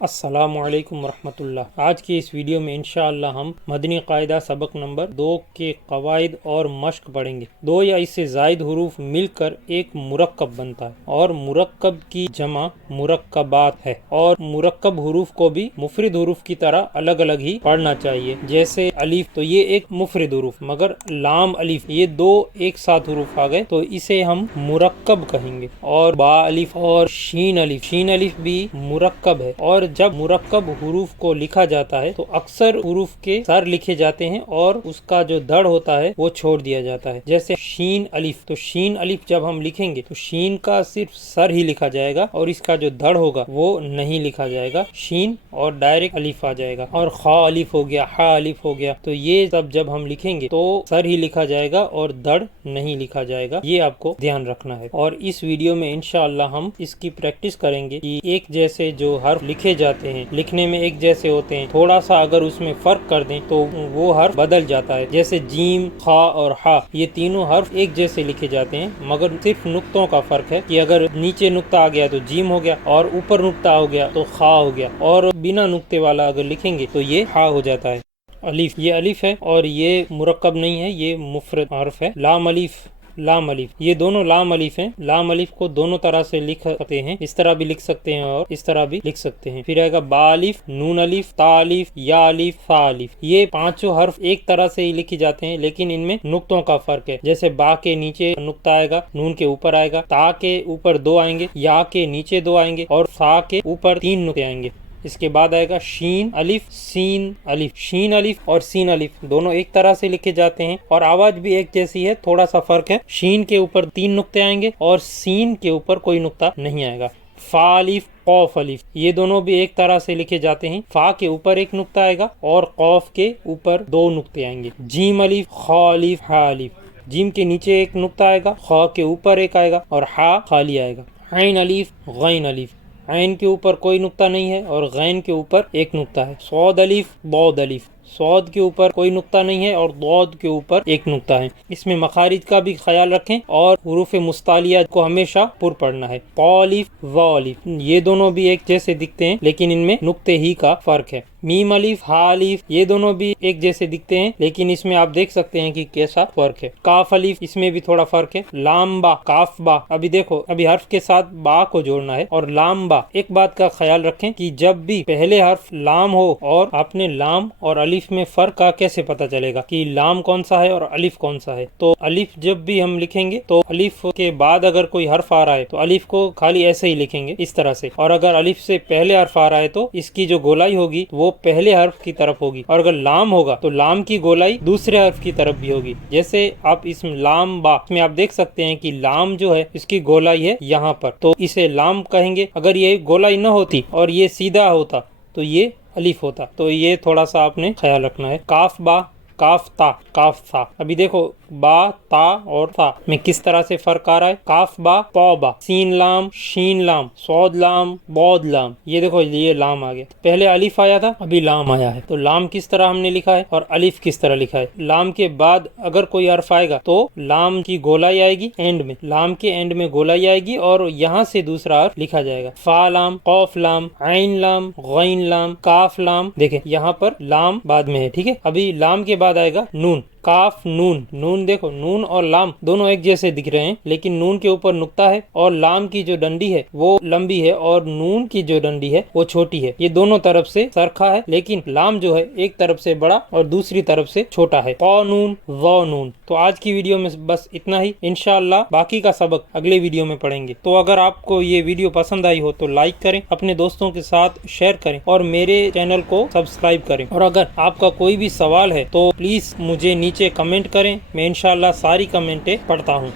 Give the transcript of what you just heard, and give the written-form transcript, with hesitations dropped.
السلام علیکم ورحمۃ اللہ۔ آج کی اس ویڈیو میں انشاءاللہ ہم مدنی قاعدہ سبق نمبر 2 کے قواعد اور مشق پڑھیں گے۔ 2 یا اس سے زائد حروف مل کر ایک مرکب بنتا ہے اور مرکب کی جمع مرکبات ہے، اور مرکب حروف کو بھی مفرد حروف کی طرح الگ الگ ہی پڑھنا چاہیے۔ جیسے الف تو یہ ایک مفرد حروف، مگر لام الف یہ 2 ایک ساتھ حروف آ گئے تو اسے ہم مرکب کہیں گے۔ اور با الف اور شین الف بھی مرکب ہے، اور جب مرکب حروف کو لکھا جاتا ہے تو اکثر حروف کے سر لکھے جاتے ہیں اور اس کا جو دڑ ہوتا ہے وہ چھوڑ دیا جاتا ہے۔ جیسے شین الف، تو شین الف جب ہم لکھیں گے تو شین کا صرف سر ہی لکھا جائے گا اور اس کا جو دڑ ہوگا وہ نہیں لکھا جائے گا، شین اور ڈائریکٹ الف آ جائے گا۔ اور خا الف ہو گیا، ہا الف ہو گیا، تو یہ سب جب ہم لکھیں گے تو سر ہی لکھا جائے گا اور دڑ نہیں لکھا جائے گا، یہ آپ کو دھیان رکھنا ہے۔ اور اس ویڈیو میں انشاءاللہ ہم اس کی پریکٹس کریں گے کہ ایک جیسے جو حرف لکھے جاتے ہیں، لکھنے میں ایک جیسے ہوتے ہیں، تھوڑا سا اگر اس میں فرق کر دیں تو وہ حرف بدل جاتا ہے۔ جیسے جیم، خا اور ہا، یہ تینوں حرف ایک جیسے لکھے جاتے ہیں، مگر صرف نقطوں کا فرق ہے کہ اگر نیچے نقطہ آ گیا تو جیم ہو گیا، اور اوپر نقطہ ہو گیا تو خا ہو گیا، اور بنا نقطے والا اگر لکھیں گے تو یہ ہا ہو جاتا ہے۔ الف، یہ الف ہے اور یہ مرکب نہیں ہے، یہ مفرد حرف ہے۔ لام الف، یہ دونوں لام الف ہیں۔ لام الف کو دونوں طرح سے لکھ سکتے ہیں، اس طرح بھی لکھ سکتے ہیں اور اس طرح بھی لکھ سکتے ہیں۔ پھر آئے گا با الف، نون الف، تا الف، یا الف، فا الف۔ یہ پانچوں حرف ایک طرح سے ہی لکھے جاتے ہیں، لیکن ان میں نقطوں کا فرق ہے۔ جیسے با کے نیچے نقطہ آئے گا، نون کے اوپر آئے گا، تا کے اوپر 2 آئیں گے، یا کے نیچے 2 آئیں گے، اور فا کے اوپر 3 نقطے آئیں گے۔ اس کے بعد آئے گا شین الف، سین الف۔ شین الف اور سین الف دونوں ایک طرح سے لکھے جاتے ہیں اور آواز بھی ایک جیسی ہے، تھوڑا سا فرق ہے۔ شین کے اوپر 3 نقطے آئیں گے اور سین کے اوپر کوئی نقطہ نہیں آئے گا۔ فا الف، قوف الف، یہ دونوں بھی ایک طرح سے لکھے جاتے ہیں۔ فا کے اوپر 1 نقطہ آئے گا اور قوف کے اوپر 2 نقطے آئیں گے۔ جیم الف، خا الف، ہا الف، جیم کے نیچے 1 نقطہ آئے گا، خا کے اوپر 1 آئے گا اور ہا خالی آئے گا۔ عین الف، غین الف، عین کے اوپر کوئی نقطہ نہیں ہے اور غین کے اوپر 1 نقطہ ہے۔ صاد الف، ضاد الف، صاد کے اوپر کوئی نقطہ نہیں ہے اور ضاد کے اوپر 1 نقطہ ہے۔ اس میں مخارج کا بھی خیال رکھیں اور حروف مستعلیہ کو ہمیشہ پر پڑھنا ہے۔ قا الف، وا الف، یہ دونوں بھی ایک جیسے دکھتے ہیں لیکن ان میں نقطے ہی کا فرق ہے۔ میم الف، ہا الف، یہ دونوں بھی ایک جیسے دکھتے ہیں لیکن اس میں آپ دیکھ سکتے ہیں کہ کیسا فرق ہے۔ کاف الف، اس میں بھی تھوڑا فرق ہے۔ لام با، کاف با، ابھی دیکھو ابھی حرف کے ساتھ با کو جوڑنا ہے، اور لام با، ایک بات کا خیال رکھیں کہ جب بھی پہلے حرف لام ہو، اور آپ نے لام اور الف میں فرق کا کیسے پتہ چلے گا کہ لام کون سا ہے اور الف کون سا ہے؟ تو الف جب بھی ہم لکھیں گے تو الف کے بعد اگر کوئی حرف آ رہا ہے تو الف کو خالی ایسے ہی لکھیں گے، اس طرح سے، اور اگر الف سے پہلے حرف آ رہا ہے تو اس کی جو گولائی ہوگی وہ پہلے حرف کی طرف ہوگی، اور اگر لام ہوگا تو لام کی گولائی دوسرے حرف کی طرف بھی ہوگی۔ جیسے آپ اس لام با میں آپ دیکھ سکتے ہیں کہ لام جو ہے اس کی گولائی ہے یہاں پر، تو اسے لام کہیں گے۔ اگر یہ گولائی نہ ہوتی اور یہ سیدھا ہوتا تو یہ الف ہوتا، تو یہ تھوڑا سا آپ نے خیال رکھنا ہے۔ کاف با، کاف تا، کاف تھا، ابھی دیکھو با، تا اور تا میں کس طرح سے فرق آ رہا ہے۔ کاف با، پا با، سین لام، شین لام، صاد لام، ضاد لام، یہ دیکھو یہ لام آ گیا، پہلے الف آیا تھا ابھی لام آیا ہے۔ تو لام کس طرح ہم نے لکھا ہے اور الف کس طرح لکھا ہے۔ لام کے بعد اگر کوئی حرف آئے گا تو لام کی گولائی آئے گی اینڈ میں، لام کے اینڈ میں گولائی آئے گی اور یہاں سے دوسرا حرف لکھا جائے گا۔ فا لام، قوف لام، عین لام، غین لام، کاف لام، دیکھیں یہاں پر لام بعد میں ہے، ٹھیک ہے۔ ابھی لام کے بعد آئے گا نون، کاف نون، نون دیکھو نون اور لام دونوں ایک جیسے دکھ رہے ہیں لیکن نون کے اوپر نقطہ ہے اور لام کی جو ڈنڈی ہے وہ لمبی ہے اور نون کی جو ڈنڈی ہے وہ چھوٹی ہے۔ یہ دونوں طرف سے سرخا ہے لیکن لام جو ہے ایک طرف سے بڑا اور دوسری طرف سے چھوٹا ہے۔ قا نون، وا نون۔ تو آج کی ویڈیو میں بس اتنا ہی، انشاءاللہ باقی کا سبق اگلے ویڈیو میں پڑھیں گے۔ تو اگر آپ کو یہ ویڈیو پسند آئی ہو تو لائک کریں، اپنے دوستوں کے ساتھ شیئر کریں اور میرے چینل کو سبسکرائب کریں، اور اگر آپ کا کوئی بھی سوال ہے تو پلیز مجھے نیچے کمنٹ کریں، میں انشاءاللہ ساری کمنٹیں پڑھتا ہوں۔